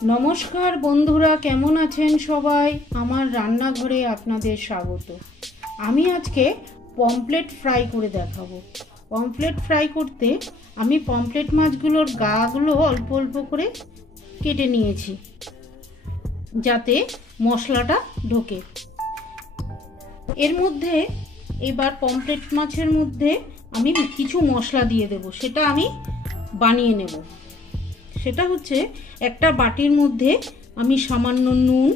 नमस्कार बंधुरा केमन आছেন सबाई आमार रान्नाघरे आपनादेर स्वागत। आमी आजके पमफ्लेट फ्राई करे देखाबो। पमफ्लेट फ्राई करते आमी पमफ्लेट माछगुलोर गागुलो अल्प अल्प करे केटे निয়েছি যাতে মশলাটা ঢোকে। এর মধ্যে এবার পমফ্লেট মাছের মধ্যে আমি কিছু মশলা দিয়ে দেব, সেটা আমি বানিয়ে নেব। সেটা হচ্ছে একটা বাটির মধ্যে আমি সামান্য নুন,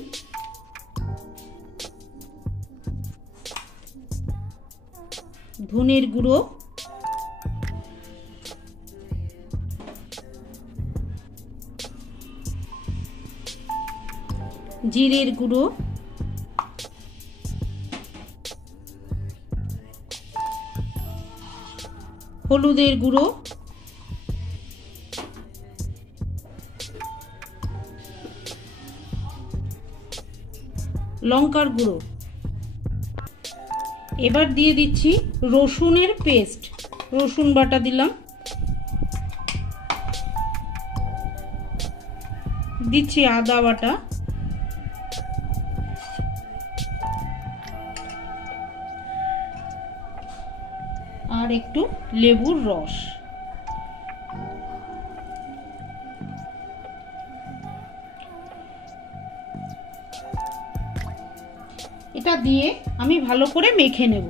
ধনের গুঁড়ো, জিরের গুঁড়ো, হলুদের গুঁড়ো, লঙ্কার গুঁড়ো, এবার দিয়ে দিচ্ছি রসুনের পেস্ট, রসুন বাটা দিলাম, দিচ্ছি আদা বাটা, আর একটু লেবুর রস। এটা দিয়ে আমি ভালো করে মেখে নেব।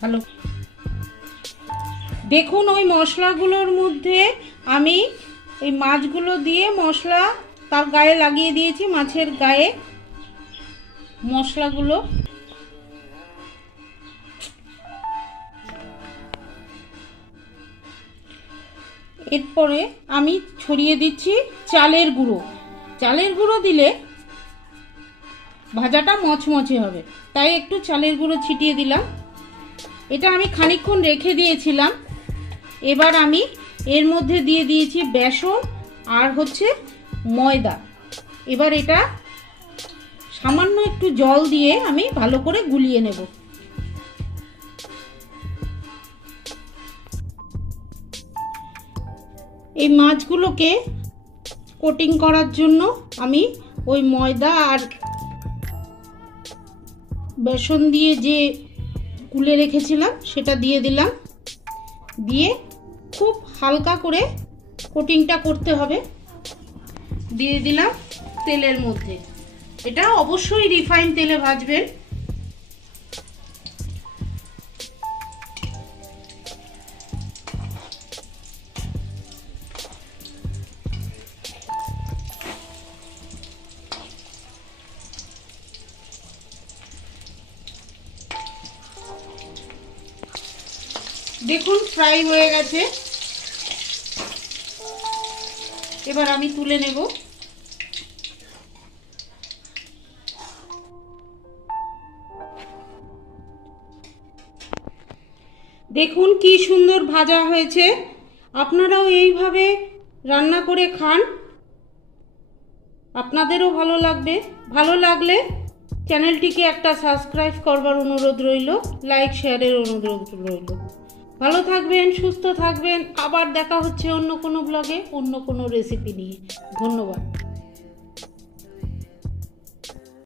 ভালো দেখুন ওই মশলাগুলোর মধ্যে আমি এই মাছগুলো দিয়ে মশলা তার গায়ে লাগিয়ে দিয়েছি, মাছের গায়ে মশলাগুলো। এরপরে আমি ছড়িয়ে দিচ্ছি চালের গুঁড়ো। চালের গুঁড়ো দিলে ভাজাটা মচমচে হবে, তাই একটু চালের গুঁড়ো ছিটিয়ে দিলাম। এটা আমি খানিকক্ষণ রেখে দিয়েছিলাম। এবার আমি এর মধ্যে দিয়ে দিয়েছি বেসন আর হচ্ছে ময়দা। এবার এটা সামান্য একটু জল দিয়ে আমি ভালো করে গুলিয়ে নেব। এই মাছগুলোকে কোটিং করার জন্য আমি ওই ময়দা আর বেসন দিয়ে যে গুলে রেখেছিলাম সেটা দিয়ে দিলাম। দিয়ে খুব হালকা করে কোটিংটা করতে হবে। দিয়ে দিলাম তেলের মধ্যে। এটা অবশ্যই রিফাইন তেলে ভাজবেন। দেখুন ফ্রাই হয়ে গেছে। এবার আমি তুলে নেব। দেখুন কি সুন্দর ভাজা হয়েছে। আপনারাও এইভাবে রান্না করে খান, আপনাদেরও ভালো লাগবে। ভালো লাগলে চ্যানেলটিকে একটা সাবস্ক্রাইব করবার অনুরোধ রইল, লাইক শেয়ারের অনুরোধ রইল। ভালো থাকবেন, সুস্থ থাকবেন। আবার দেখা হচ্ছে অন্য কোনো ব্লগে, অন্য কোনো রেসিপি নিয়ে। ধন্যবাদ।